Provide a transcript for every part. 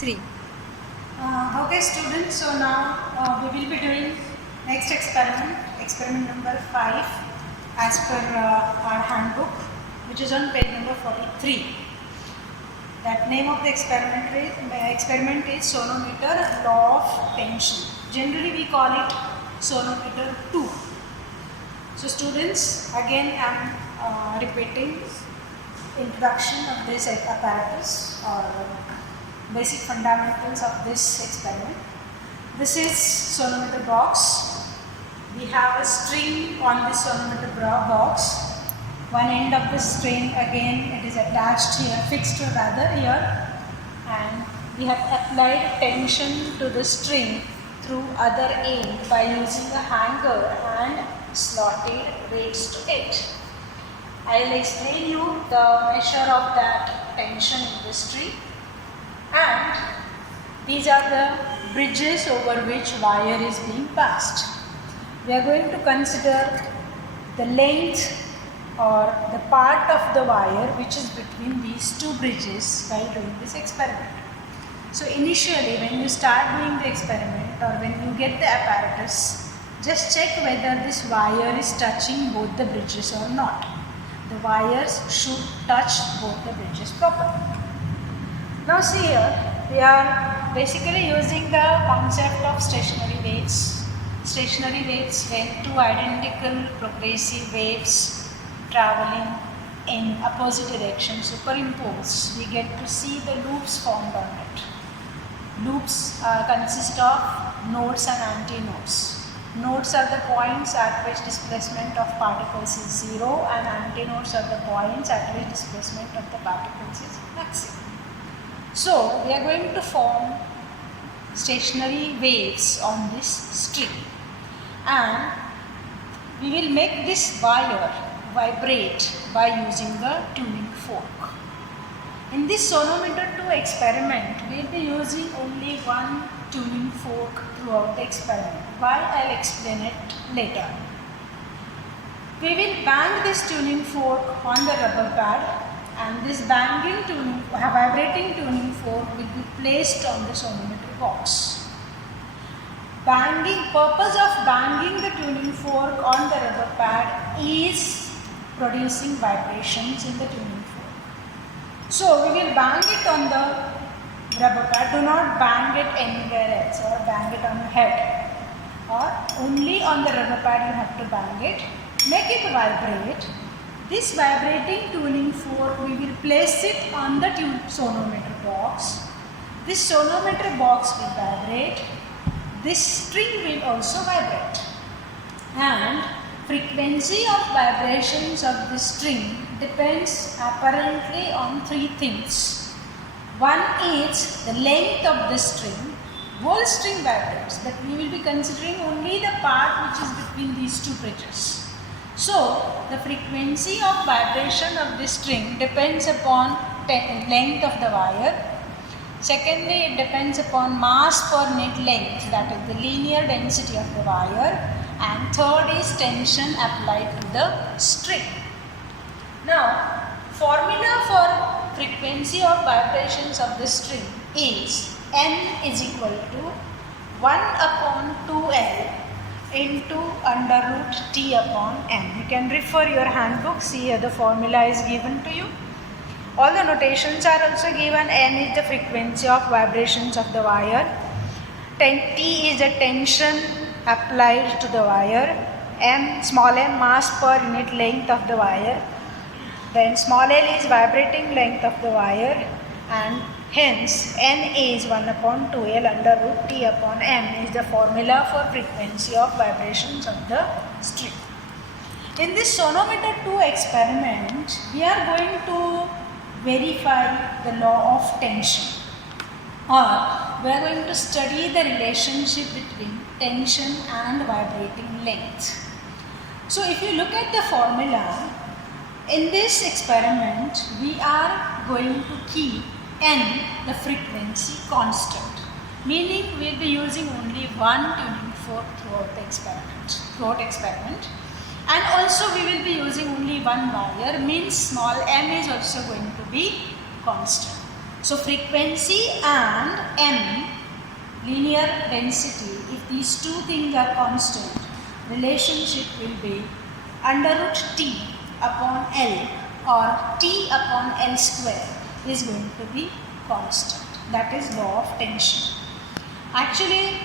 3. Okay students, so now we will be doing next experiment, experiment number 5 as per our handbook, which is on page number 43. That name of the experiment is sonometer law of tension. Generally we call it sonometer 2. So students, again I am repeating introduction of this apparatus or basic fundamentals of this experiment. This is sonometer box. We have a string on this sonometer box. One end of the string, again it is attached here, fixed rather here, and we have applied tension to the string through other end by using a hanger and slotted weights to it. I will explain you the measure of that tension in the string, and these are the bridges over which wire is being passed. We are going to consider the length or the part of the wire which is between these two bridges while doing this experiment. So initially when you start doing the experiment or when you get the apparatus, just check whether this wire is touching both the bridges or not. The wires should touch both the bridges properly. Now see here, we are basically using the concept of stationary waves. Stationary waves when two identical progressive waves traveling in opposite directions superimposed, we get to see the loops formed on it. Loops consist of nodes and antinodes. Nodes are the points at which displacement of particles is zero, and antinodes are the points at which displacement of the particles is maximum. So we are going to form stationary waves on this string, and we will make this wire vibrate by using the tuning fork. In this sonometer 2 experiment, we will be using only one tuning fork throughout the experiment. Why? I will explain it later. We will bang this tuning fork on the rubber pad, and this vibrating tuning fork will be placed on the sonometer box. Purpose of banging the tuning fork on the rubber pad is producing vibrations in the tuning fork. So we will bang it on the rubber pad. Do not bang it anywhere else or bang it on your head, or only on the rubber pad you have to bang it. Make it vibrate. This vibrating tuning fork, we will place it on the sonometer box. This sonometer box will vibrate. This string will also vibrate, and frequency of vibrations of this string depends apparently on three things. One is the length of the string. Whole string vibrates, but we will be considering only the part which is between these two bridges. So the frequency of vibration of this string depends upon length of the wire. Secondly, it depends upon mass per net length, that is the linear density of the wire. And third is tension applied to the string. Now, formula for frequency of vibrations of the string is N is equal to 1 upon 2L into under root T upon M. You can refer your handbook, see here the formula is given to you. All the notations are also given. N is the frequency of vibrations of the wire. T is the tension applied to the wire. M, small m, mass per unit length of the wire. Then small l is vibrating length of the wire, and hence N is 1 upon 2L under root T upon M is the formula for frequency of vibrations of the string. In this sonometer 2 experiment, we are going to verify the law of tension, or we are going to study the relationship between tension and vibrating length. So if you look at the formula, in this experiment we are going to keep N, the frequency, constant, meaning we will be using only one tuning fork throughout experiment. And also we will be using only one wire, means small m is also going to be constant. So frequency and M, linear density, if these two things are constant, relationship will be under root T upon L or T upon L square is going to be constant. That is law of tension. Actually,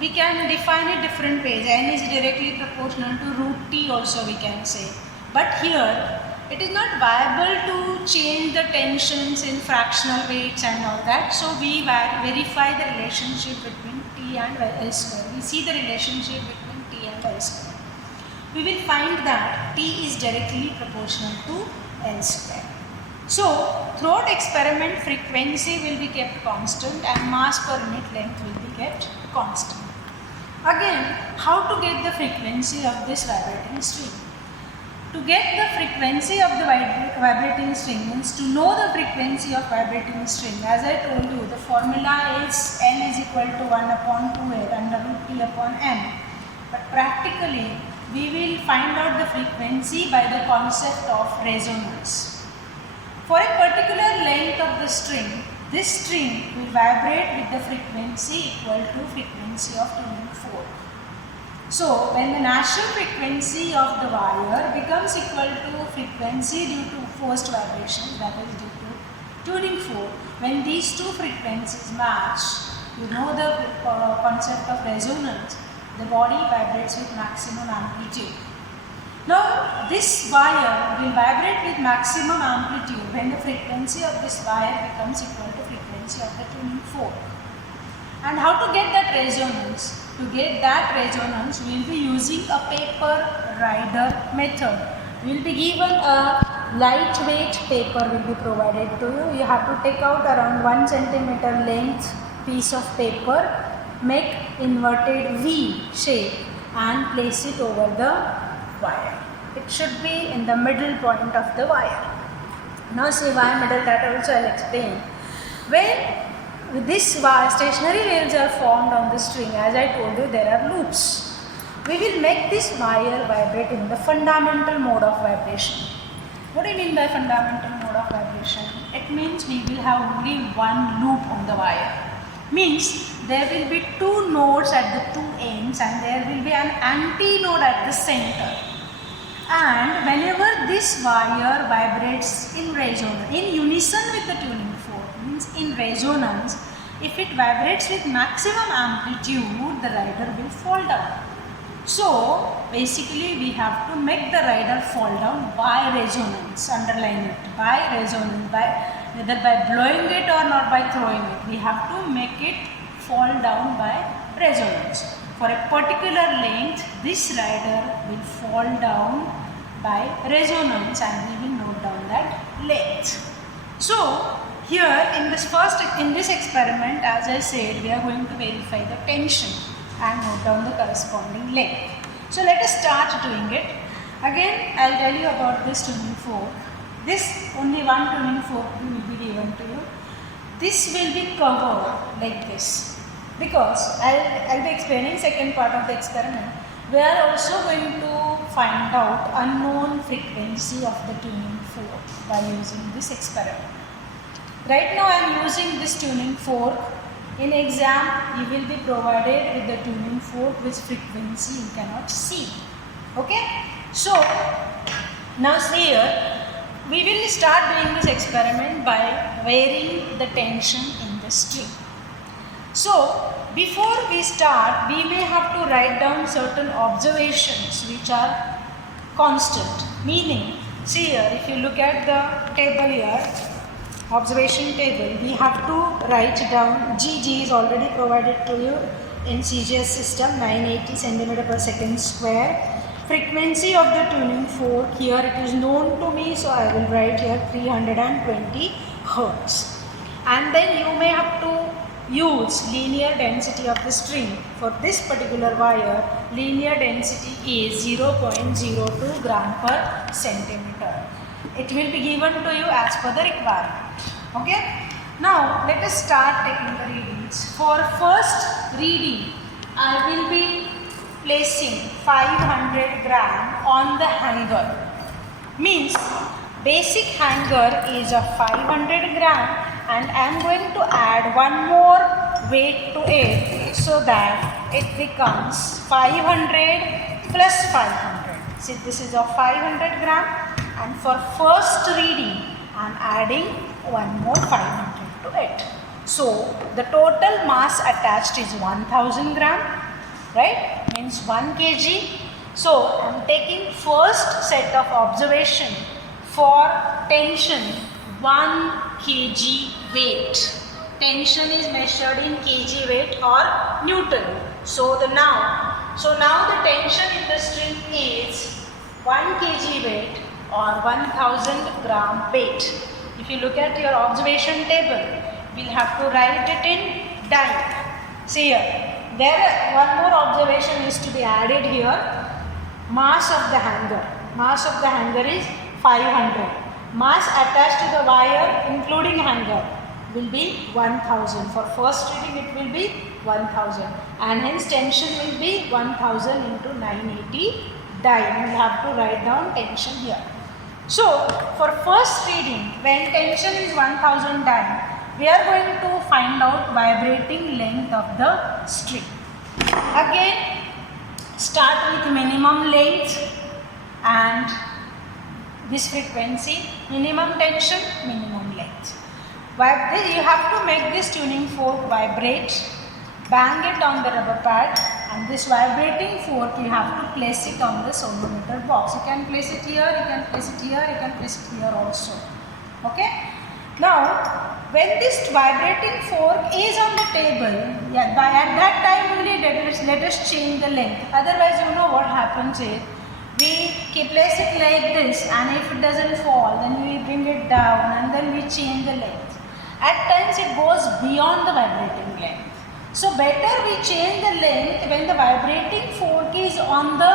we can define it different ways. N is directly proportional to root T also we can say. But here, it is not viable to change the tensions in fractional weights and all that. So we verify the relationship between T and L square. We see the relationship between T and L square. We will find that T is directly proportional to L square. So throughout experiment, frequency will be kept constant and mass per unit length will be kept constant. Again, how to get the frequency of this vibrating string? To get the frequency of the vibrating string means to know the frequency of vibrating string. As I told you, the formula is N is equal to 1 upon 2L under root T upon M. But practically, we will find out the frequency by the concept of resonance. For a particular length of the string, this string will vibrate with the frequency equal to frequency of tuning fork. So, when the natural frequency of the wire becomes equal to frequency due to forced vibration, that is due to tuning fork, when these two frequencies match, you know the concept of resonance, the body vibrates with maximum amplitude. Now, this wire will vibrate with maximum amplitude when the frequency of this wire becomes equal to frequency of the tuning fork. And how to get that resonance? To get that resonance, we will be using a paper rider method. We will be given a lightweight paper will be provided to you. You have to take out around 1 centimeter length piece of paper, make inverted V shape and place it over the wire. It should be in the middle point of the wire. Now see why middle, that also I will explain. When this stationary waves are formed on the string, as I told you, there are loops. We will make this wire vibrate in the fundamental mode of vibration. What do you mean by fundamental mode of vibration? It means we will have only one loop on the wire. Means there will be two nodes at the two ends and there will be an antinode at the center. And whenever this wire vibrates in resonance, in unison with the tuning fork, means in resonance, if it vibrates with maximum amplitude, the rider will fall down. So basically we have to make the rider fall down by resonance, underline it, by resonance, whether by blowing it or not by throwing it. We have to make it fall down by resonance. For a particular length, this rider will fall down by resonance and we will note down that length. So here in this experiment, as I said, we are going to verify the tension and note down the corresponding length. So let us start doing it. Again, I will tell you about this tuning fork. This only one tuning fork will be given to you. This will be covered like this, because I'll be explaining second part of the experiment. We are also going to find out unknown frequency of the tuning fork by using this experiment. Right now I am using this tuning fork. In exam, you will be provided with the tuning fork which frequency you cannot see. Okay? So, now see here, we will start doing this experiment by varying the tension in the string. So, before we start, we may have to write down certain observations which are constant. Meaning, see here, if you look at the table here, observation table, we have to write down GG is already provided to you in CGS system, 980 centimeter per second square. Frequency of the tuning fork, here it is known to me, so I will write here 320 Hertz. And then you may have to use linear density of the string. For this particular wire, linear density is 0.02 gram per centimeter. It will be given to you as per the requirement. Okay. Now let us start taking the readings. For first reading, I will be placing 500 gram on the hanger. Means basic hanger is of 500 gram and I am going to add one more weight to it so that it becomes 500 plus 500. See, this is of 500 gram, and for first reading I am adding one more 500 to it. So the total mass attached is 1000 gram, right? Means 1 kg. So I am taking first set of observation for tension 1 kg weight. Tension is measured in kg weight or Newton. So now the tension in the string is 1 kg weight or 1000 gram weight. If you look at your observation table, we'll have to write it in dyne. See here, there one more observation is to be added here. Mass of the hanger. Mass of the hanger is 500. Mass attached to the wire including hanger will be 1000. For first reading it will be 1000, and hence tension will be 1000 into 980 dyne. You will have to write down tension here. So for first reading, when tension is 1000 dyne, we are going to find out vibrating length of the string. Again, start with minimum length and this frequency, minimum tension, minimum length. You have to make this tuning fork vibrate, bang it on the rubber pad, and this vibrating fork you have to place it on the sonometer box. You can place it here, you can place it here, you can place it here also. Okay. Now, when this vibrating fork is on the table, at that time only let us change the length. Otherwise, you know what happens is, we place it like this, and if it doesn't fall, then we bring it down and then we change the length. At times it goes beyond the vibrating length. So better we change the length when the vibrating fork is on the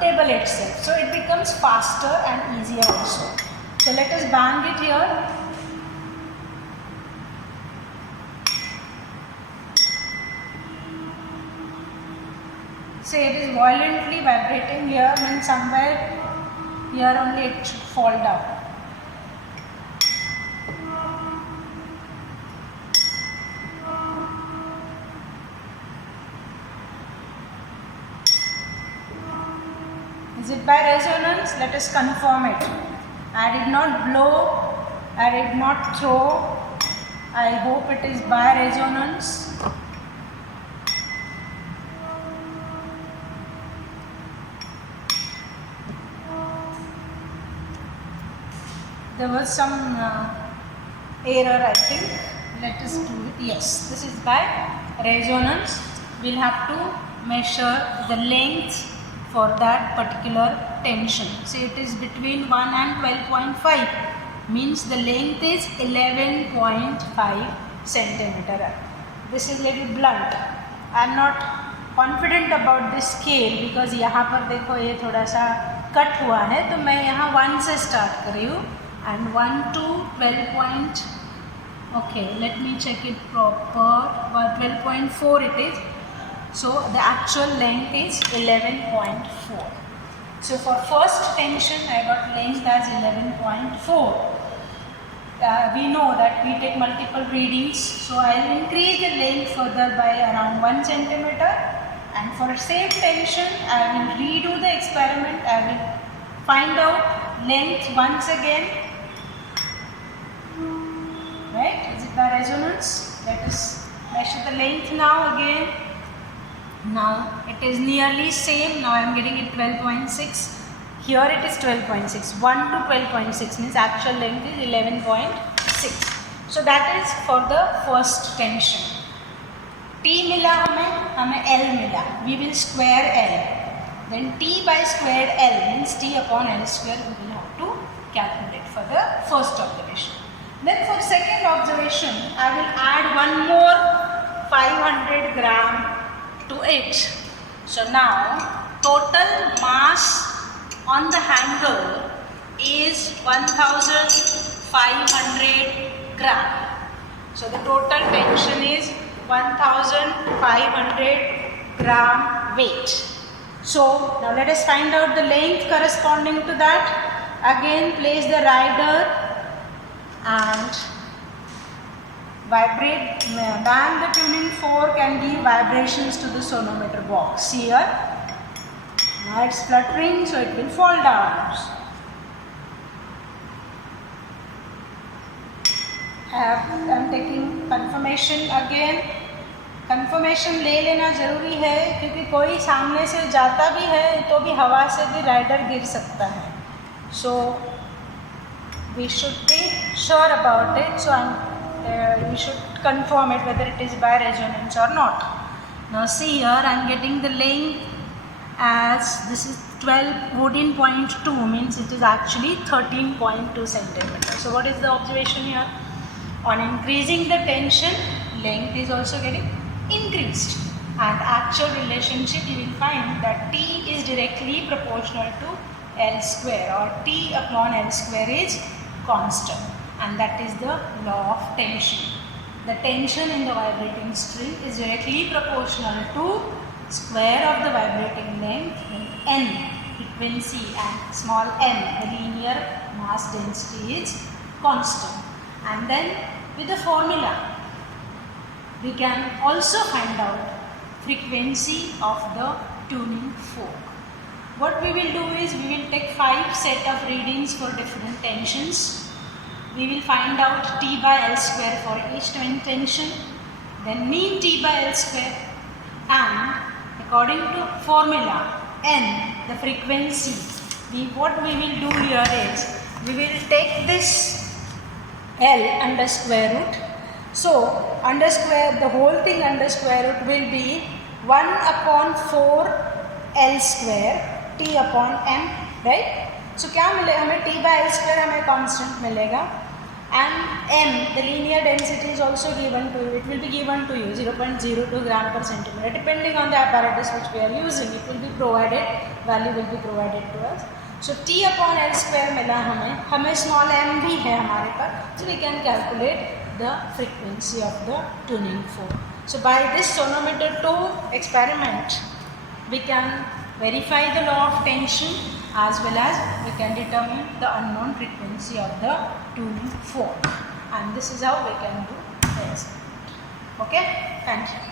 table itself. So it becomes faster and easier also. So let us bang it here. Say it is violently vibrating here, means somewhere here only it should fall down. Is it by resonance? Let us confirm it. I did not blow, I did not throw. I hope it is by resonance. There was some error, I think. Let us do it. Yes, this is by resonance. We'll have to measure the length for that particular tension. So it is between 1 and 12.5. Means the length is 11.5 centimeter. This is little blunt. I am not confident about this scale because यहाँ पर देखो ये थोड़ा सा cut हुआ है, तो मैं यहाँ 1 से start कर रही हूँ. And 1 to 12. Okay, let me check it proper. 12.4 it is. So the actual length is 11.4. So for first tension I got length as 11.4. We know that we take multiple readings, so I will increase the length further by around 1 centimeter. And for same tension I will redo the experiment. I will find out length once again. Right? Is it by resonance? Let us measure the length now again. Now it is nearly same. Now I am getting it 12.6. Here it is 12.6. 1 to 12.6 means actual length is 11.6. So that is for the first tension. T मिला हमें L मिला. We will square L. Then T by squared L means T upon L square we will have to calculate for the first observation. Then for second observation, I will add one more 500 gram to it. So now total mass on the hanger is 1500 gram. So the total tension is 1500 gram weight. So now let us find out the length corresponding to that. Again place the rider and vibrate, then the tuning fork can give vibrations to the sonometer box. Here, now it's fluttering, so it will fall down. I'm taking confirmation again. Confirmation ले लेना ज़रूरी है क्योंकि कोई सामने से जाता भी है तो भी हवा से भी राइडर गिर सकता है. So we should be sure about it. So we should confirm it whether it is by resonance or not. Now see here, I am getting the length as this is 14.2, means it is actually 13.2 centimeters. So what is the observation here? On increasing the tension, length is also getting increased, and actual relationship you will find that T is directly proportional to L square, or T upon L square is constant. And that is the law of tension. The tension in the vibrating string is directly proportional to square of the vibrating length in n, frequency, and small n, the linear mass density, is constant. And then with the formula we can also find out frequency of the tuning fork. What we will do is we will take 5 set of readings for different tensions. We will find out T by L square for each tension, then mean T by L square, and according to formula n, the frequency, what we will do here is we will take this L under square root. So under square, the whole thing under square root will be 1 upon 4 L square T upon m, right? So क्या मिलेगा हमें? T by L square हमें constant मिलेगा, and m, the linear density, is also given to you. It will be given to you 0.02 gram per centimeter, depending on the apparatus which we are using. It will be provided, value will be provided to us. So T upon L square मिला हमें small m भी है हमारे पास, so we can calculate the frequency of the tuning fork. So by this sonometer 2 experiment, we can verify the law of tension as well as we can determine the unknown frequency of the tuning fork, and this is how we can do the experiment. Okay, thank you.